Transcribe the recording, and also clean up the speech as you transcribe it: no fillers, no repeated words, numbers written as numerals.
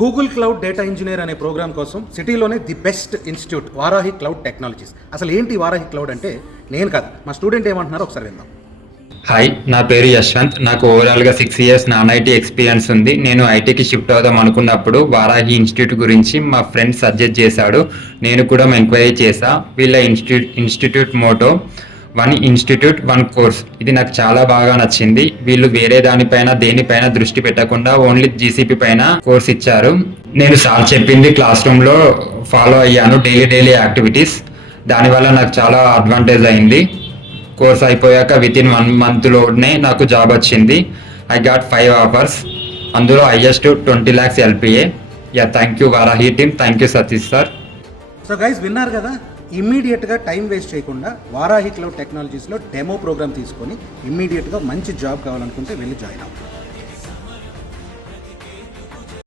Google cloud data engineer అనే programme కోసం సిటీలోనే the best institute Varahi cloud technologies. అసలు ఏంటి వారాహి క్లౌడ్ అంటే నేను కాదు, మా స్టూడెంట్ ఏమంటున్నారో ఒకసారి విందాం. హాయ్, నా పేరు యశ్వంత్. నాకు ఓవరాల్గా 6 years నాన్ ఐటీ ఎక్స్పీరియన్స్ ఉంది. నేను ఐటీకి షిఫ్ట్ అవుదాం అనుకున్నప్పుడు వారాహి ఇన్స్టిట్యూట్ గురించి మా ఫ్రెండ్ సజెస్ట్ చేశాడు. నేను కూడా ఎంక్వైరీ చేశా. వీళ్ళ ఇన్స్టిట్యూట్ మోటో 1 ఇన్స్టిట్యూట్ 1 కోర్స్. ఇది నాకు చాలా బాగా నచ్చింది. వీళ్ళు వేరే దేనిపైన దృష్టి పెట్టకుండా ఓన్లీ జీసీపీ పైన కోర్స్ ఇచ్చారు. నేను సార్ చెప్పింది క్లాస్ రూమ్లో ఫాలో అయ్యాను, డైలీ యాక్టివిటీస్. దానివల్ల నాకు చాలా అడ్వాంటేజ్ అయింది. కోర్స్ అయిపోయాక వితిన్ 1 monthలోనే నాకు జాబ్ వచ్చింది. ఐ గాట్ 5 offers, అందులో highest 20 lakhs LPA. Thank you Varahi team, thank you Satish sir. So guys, విన్నారు కదా, ఇమ్మీడియట్గా టైం వేస్ట్ చేయకుండా వారాహి క్లౌడ్ టెక్నాలజీస్లో డెమో ప్రోగ్రామ్ తీసుకొని ఇమ్మీడియట్గా మంచి జాబ్ కావాలనుకుంటే వెళ్ళి జాయిన్ అవ్వండి.